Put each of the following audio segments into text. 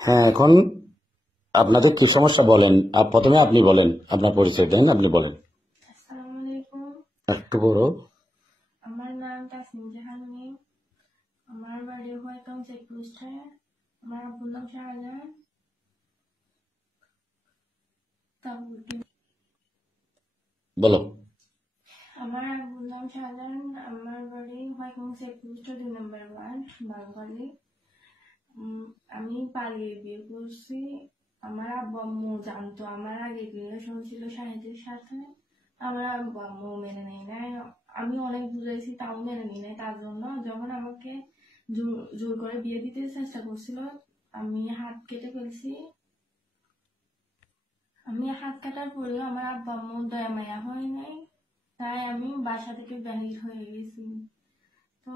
হ্যাঁ, এখন আপনাদের কি সমস্যা বলেন। প্রথমে আপনি বলেন, আপনার পরিচয় দেন, আপনি বলেন। আসসালামু আলাইকুম। একটু বড়। আমার নাম তাসনিম জাহান মিম। আমার বাড়ি হোয়াইটং চেকপোস্টে। আমার আব্বুর নাম শাহজাহান। বলো। আমার আব্বুর নাম শাহজাহান। আমার বাড়ি হোয়াইটং চেকপোস্টে 2 নম্বর ওয়ার্ড বাঙালি। আমি পালিয়ে বিয়ে করছি। আমার আব্বু আম্মু জানতো আমার আগে রিলেশন ছিল শাহিদের সাথে। আমার আব্বু আম্মু মেনে নেয় নাই। আমি অনেক বুঝাইছি, তাও মেনে নিই নাই। তার জন্য যখন আমাকে জোর করে বিয়ে দিতে চেষ্টা করছিল, আমি হাত কেটে ফেলছি। আমি হাত কাটার পরেও আমার আব্বু আম্মু দয়া মায়া হয় নাই, তাই আমি বাসা থেকে বাহির হয়ে গেছি। তো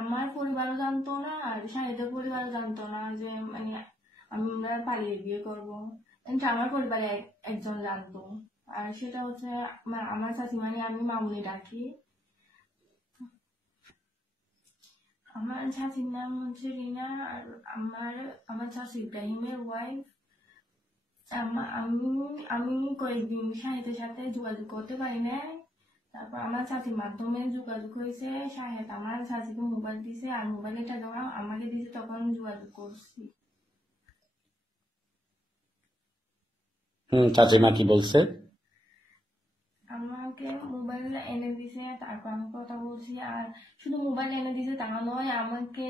আমার পরিবারও জানতো না, আর শাহিদের পরিবারও জানতো না যে মানে আমরা পালিয়ে বিয়ে করবো। কিন্তু আমার পরিবারে একজন জানতো, আর সেটা হচ্ছে আমার চাচি, মানে আমি মামুনি ডাকি। আমার চাচির নাম হচ্ছে রিনা, আর আমার চাচি ইব্রাহিমের ওয়াইফ। আমি আমি কয়েকদিন শাহিদের সাথে যোগাযোগ করতে পারি না। তারপর আমার চাচির মাধ্যমে যোগাযোগ হয়েছে। শাহেদ আমার চাচিকে মোবাইল দিছে, আর মোবাইলটা যখন আমাকে দিছে তখন যোগাযোগ করছি। চাচিমা কি বলছে? আমাকে মোবাইল এনে দিছে, তারপর আমি কথা বলছি। আর শুধু মোবাইল এনে দিছে তা নয়, আমাকে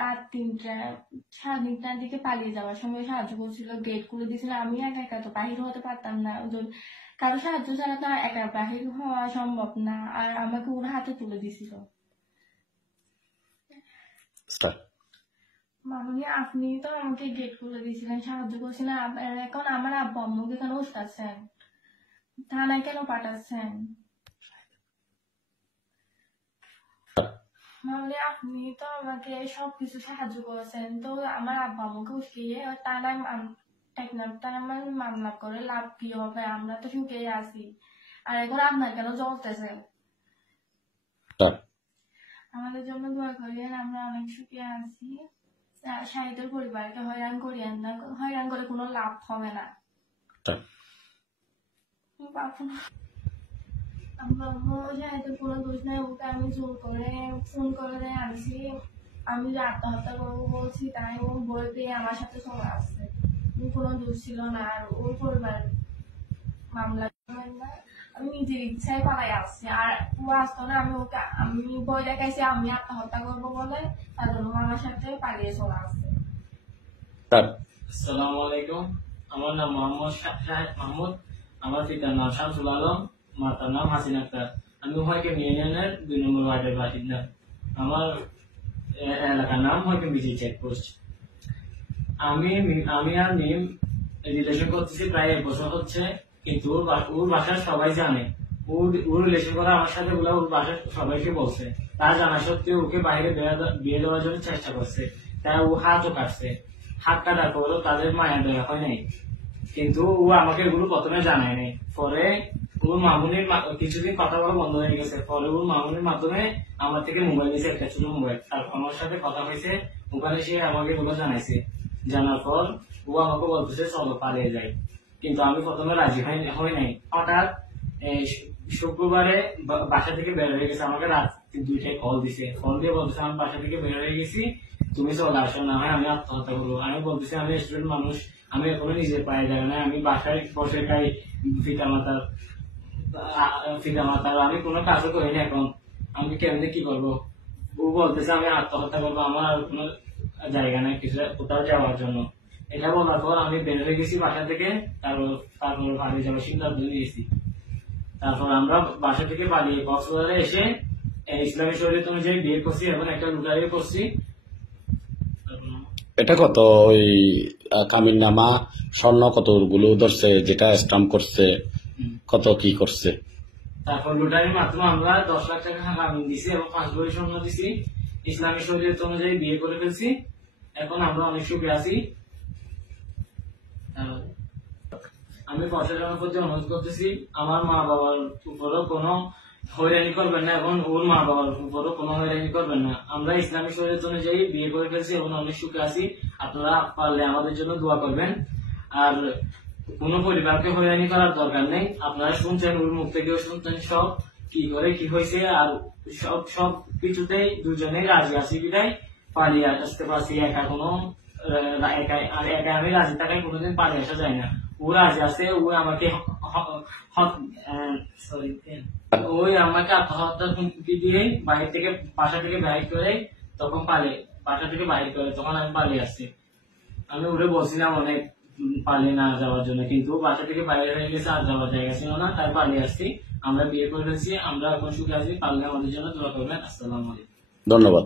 রাত 3:30টার দিকে পালিয়ে যাওয়ার সময় সাহায্য করছিল। গেট খুলে দিয়েছিল। আমি একা একা তো বাহির হতে পারতাম না, কারো সাহায্য ছাড়া তো একা বাহির হওয়া সম্ভব না। আর আমাকে ওর হাতে তুলে দিছিল। মামুনি, আপনি তো আমাকে গেট খুলে দিয়েছিলেন, সাহায্য করছিলেন। এখন আমার আব্বু আম্মুকে কেন উস্কাচ্ছেন, থানায় কেন পাঠাচ্ছেন? মামুনি, আপনি তো আমাকে সবকিছু সাহায্য করেছেন, তো আমার আব্বু আম্মুকে উস্কিয়ে তারা মামলা করে লাভ কি হবে? আমরা তো সুখে আছি, আর এখন আপনার কেন জ্বলতেছে? আমাদের জন্য দোয়া করেন, আমরা অনেক সুখে আছি। শাহিদের পরিবারকে হয়রান করিয়েন না, হয়রান করে কোনো লাভ হবে না। শাহিদের কোনো দোষ নাই, ওকে আমি জোর করে ফোন করে আনছি। আমি যে আত্মহত্যা করবো বলছি, তাই ও বই পেয়ে আমার সাথে চলে আসছে। কোনো দোষ ছিল না, আর ওর পরিবার মামলা না। আমি নিজের ইচ্ছায় পালাই আসছি, আর ও আসতো না। আমি বই দেখাইছি আমি আত্মহত্যা করবো বলে, তার জন্য আমার সাথে পালিয়ে চলে আসছে। আসসালামু আলাইকুম। আমার নাম মোহাম্মদ শাহেদ মাহমুদ। আমার পিতার নাম শামসুল আলম, মাতার নাম হাসিন আক্তার। আমি হোয়াইটং ইউনিয়নের 2 নম্বর ওয়ার্ডের বাসিন্দা। আমার এলাকার নাম হোয়াইটং বিজি চেকপোস্ট। আমি আর মিম রিলেশন করতেছি প্রায় 1 বছর হচ্ছে, কিন্তু ওর বাসার সবাই জানে। ওর রিলেশন করা আমার সাথে ওর বাসার সবাইকে বলছে। তার জানা সত্ত্বেও ওকে বাইরে বিয়ে দেওয়ার জন্য চেষ্টা করছে। তাই ও হাতও কাটছে। হাত কাটার পরও তাদের মায়া দয়া হয় নাই, কিন্তু ও আমাকে এগুলো প্রথমে জানায় নাই। পরে ওর মামুনির কিছুদিন কথা বলা বন্ধ হয়ে গেছে। পরে ওর মামুনির মাধ্যমে আমার থেকে মোবাইল নিয়েছে, একটা ছোট মোবাইল। তারপর আমার সাথে কথা হয়েছে, ওখানে সে আমাকে এগুলো জানাইছে। জানার পর ও আমাকে বলতেছে চলো পালিয়ে যাই, কিন্তু আমি প্রথমে রাজি হই নাই। হঠাৎ শুক্রবারে বাসা থেকে বের হয়ে গেছে। আমাকে রাত 2টায় কল দিছে। ফোন দিয়ে বলতেছে আমি বাসা থেকে বের হয়ে গেছি, তুমি চলে আসো, না হয় আমি আত্মহত্যা করবো। আমি বলতেছি আমি স্টুডেন্ট মানুষ, আমি এখনো নিজের পায়ে যাই না, আমি বাসায় বসে খাই পিতা মাতার আমি কোনো কাজও করি না। এখন আমি কেমনে কি করবো? ও বলতেছে আমি আত্মহত্যা করবো, আমার আর কোনো জায়গা নাই কিছু কোথাও যাওয়ার জন্য। এটা বলার পর আমি বের হয়ে গেছি বাসা থেকে। তারপর পালিয়ে যাওয়ার সিদ্ধান্ত নিয়েছি। তারপর আমরা বাসা থেকে পালিয়ে কক্সবাজারে এসে ইসলামী শরীয়ত অনুযায়ী বিয়ে করছি এবং একটা লুটারি করছি। এটা কত ওই কামিন নামা স্বর্ণ কতগুলো ধরছে, যেটা স্টাম্প করছে, কত কি করছে? তারপর লুটারির মাধ্যমে আমরা 10 লাখ টাকা কামিন দিছি এবং 5 ভরি স্বর্ণ দিছি। ইসলামী শরীয়ত অনুযায়ী বিয়ে করে ফেলছি। এখন আমরা অনেক সুখে আছি। আমি প্রশাসনের প্রতি অনুরোধ করতেছি, আমার মা বাবার উপরও কোনো হয়রানি করবেন না এবং ওর মা বাবার উপরও কোনো হয়রানি করবেন না। আমরা ইসলামিক শরীয়ত অনুযায়ী বিয়ে করে ফেলছি এবং অনেক সুখে আছি। আপনারা পারলে আমাদের জন্য দোয়া করবেন। আর কোন পরিবারকে হয়রানি করার দরকার নেই। আপনারা শুনছেন, ওর মুখ থেকেও শুনছেন সব কি করে কি হয়েছে। আর সব কিছুতেই দুজনেই রাজি আছি বিদায় পালিয়ে আসতে পারছি। একা কোনো একা আমি রাজি থাকায় কোনোদিন পালিয়ে আসা যায় না। ও রাজি আছে, ও আমাকে ওই আমাকে আত্মহত্যার হুমকি দিয়ে বাসা থেকে বাইর করে তখন বাসা থেকে বাইর করে তখন আমি পালিয়ে আসছি। আমি ওরে বলছিলাম অনেক পালিয়ে না যাওয়ার জন্য, কিন্তু বাসা থেকে বাইরে হয়ে গেছে, আর যাওয়ার জায়গা ছিল না, তাই পালিয়ে আসছি। আমরা বিয়ে করে ফেলছি, আমরা এখন সুখে আছি। পারলে আমাদের জন্য দোয়া করবেন। আসসালামু আলাইকুম। ধন্যবাদ।